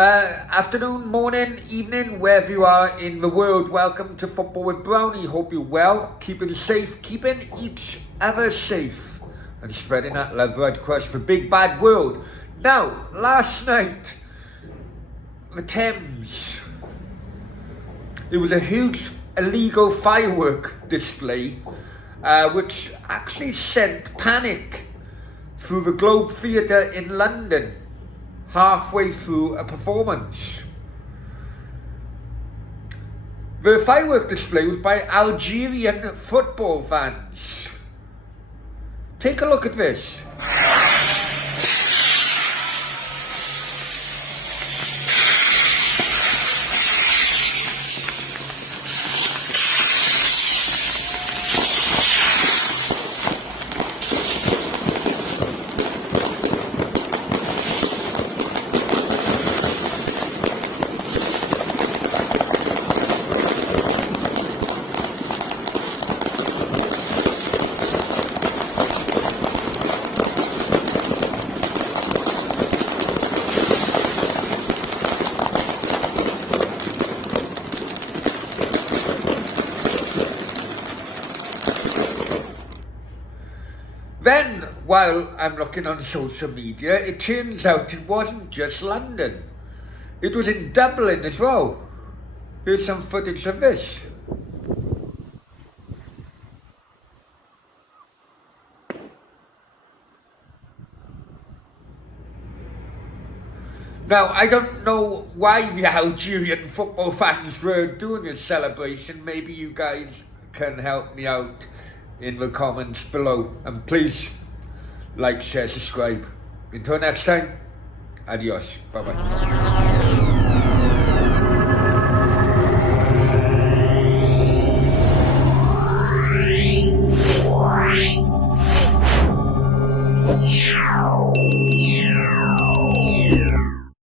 Afternoon, morning, evening, wherever you are in the world, welcome to Football with Brownie. Hope you're well, keeping safe, keeping each other safe, and spreading that love right across the big bad world. Now, last night, the Thames, there was a huge illegal firework display, which actually sent panic through the Globe Theatre in London halfway through a performance. The firework display was by Algerian Football Fans. Take a look at this. Then, while I'm looking on social media, it turns out it wasn't just London. It was in Dublin as well. Here's some footage of this. Now, I don't know why the Algerian football fans were doing this celebration. Maybe you guys can help me out in the comments below, and please like, share, subscribe. Until next time, adios, bye bye.